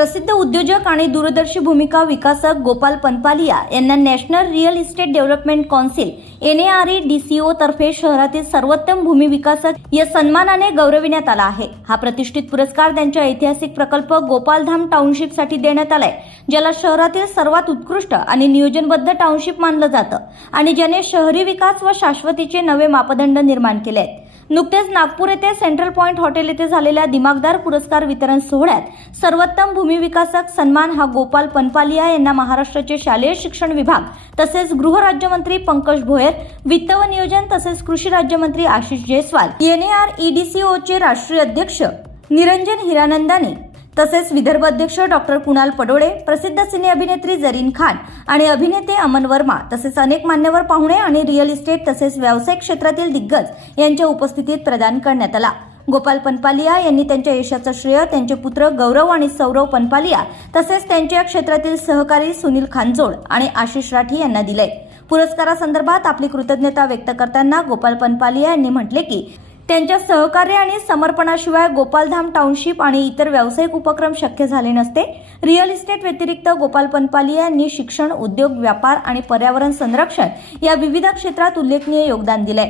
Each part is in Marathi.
प्रसिद्ध उद्योजक आणि दूरदर्शी भूमिका विकासक गोपाल पनपालिया यांना national real estate development council N A R E D C O तर्फे शहरातील सर्वोत्तम भूमी विकासक या सन्मानाने गौरविण्यात आला आहे. हा प्रतिष्ठित पुरस्कार त्यांच्या ऐतिहासिक प्रकल्प गोपालधाम टाउनशिपसाठी देण्यात आलाय ज्याला शहरातील सर्वात उत्कृष्ट आणि नियोजनबद्ध टाउनशिप मानलं जातं आणि ज्याने शहरी विकास व शाश्वतीचे नवे मापदंड निर्माण केले आहेत नुकतेच नागपूर येथे सेंट्रल पॉइंट हॉटेल येथे झालेल्या दिमागदार पुरस्कार वितरण सोहळ्यात सर्वोत्तम भूमी विकासक सन्मान हा गोपाल पनपालिया यांना महाराष्ट्राचे शालेय शिक्षण विभाग तसेच गृहराज्यमंत्री पंकज भोयर वित्त व नियोजन तसेच कृषी राज्यमंत्री Ashish Jaiswal N A R ईडीसीओचे राष्ट्रीय अध्यक्ष निरंजन हिरानंदाने तसेच विदर्भ अध्यक्ष डॉक्टर कुणाल पडोळे प्रसिद्ध सिने अभिनेत्री जरीन खान आणि अभिनेते अमन वर्मा तसेच अनेक मान्यवर पाहुणे आणि रिअल इस्टेट तसेच व्यावसायिक क्षेत्रातील दिग्गज यांच्या उपस्थितीत प्रदान करण्यात आला. गोपाल पनपालिया यांनी त्यांच्या यशाचं श्रेय त्यांचे पुत्र गौरव आणि सौरव पनपालिया तसेच त्यांच्या या क्षेत्रातील सहकारी सुनील खानजोड आणि आशिष राठी यांना दिले पुरस्कारासंदर्भात आपली कृतज्ञता व्यक्त करताना गोपाल पनपालिया यांनी म्हटले की त्यांच्या सहकार्य आणि समर्पणाशिवाय गोपालधाम टाउनशिप आणि इतर व्यावसायिक उपक्रम शक्य झाले नसते. रिअल इस्टेट व्यतिरिक्त गोपाल पनपालिया यांनी शिक्षण उद्योग व्यापार आणि पर्यावरण संरक्षण या विविध क्षेत्रात उल्लेखनीय योगदान दिले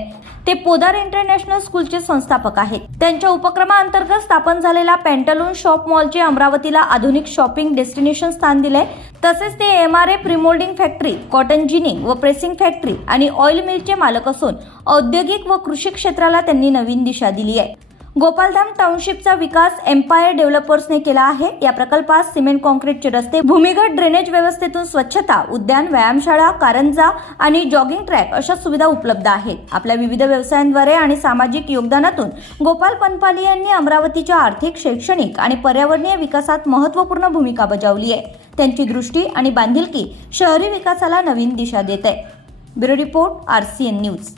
ते पोदार इंटरनॅशनल स्कूलचे संस्थापक आहेत. त्यांच्या उपक्रमाअंतर्गत स्थापन झालेला पॅन्टलून शॉप मॉलचे अमरावतीला आधुनिक शॉपिंग डेस्टिनेशन स्थान दिले तसेच ते M R A premoulding factory cotton ginning व प्रेसिंग फॅक्टरी आणि ऑइल मिलचे मालक असून औद्योगिक व कृषी क्षेत्राला त्यांनी नवीन दिशा दिली आहे. गोपालधाम टाउनशिपचा विकास एम्पायर डेव्हलपर्सने केला आहे. या प्रकल्पात सिमेंट कॉन्क्रीटचे रस्ते भूमिगत ड्रेनेज व्यवस्थेतून स्वच्छता उद्यान व्यायामशाळा कारंजा आणि जॉगिंग ट्रॅक अशा सुविधा उपलब्ध आहेत. आपल्या विविध व्यवसायांद्वारे आणि सामाजिक योगदानातून गोपाल पनपाली यांनी अमरावतीच्या आर्थिक शैक्षणिक आणि पर्यावरणीय विकासात महत्त्वपूर्ण भूमिका बजावली आहे. त्यांची दृष्टी आणि बांधिलकी शहरी विकासाला नवीन दिशा देत आहे. Bureau report R C N news.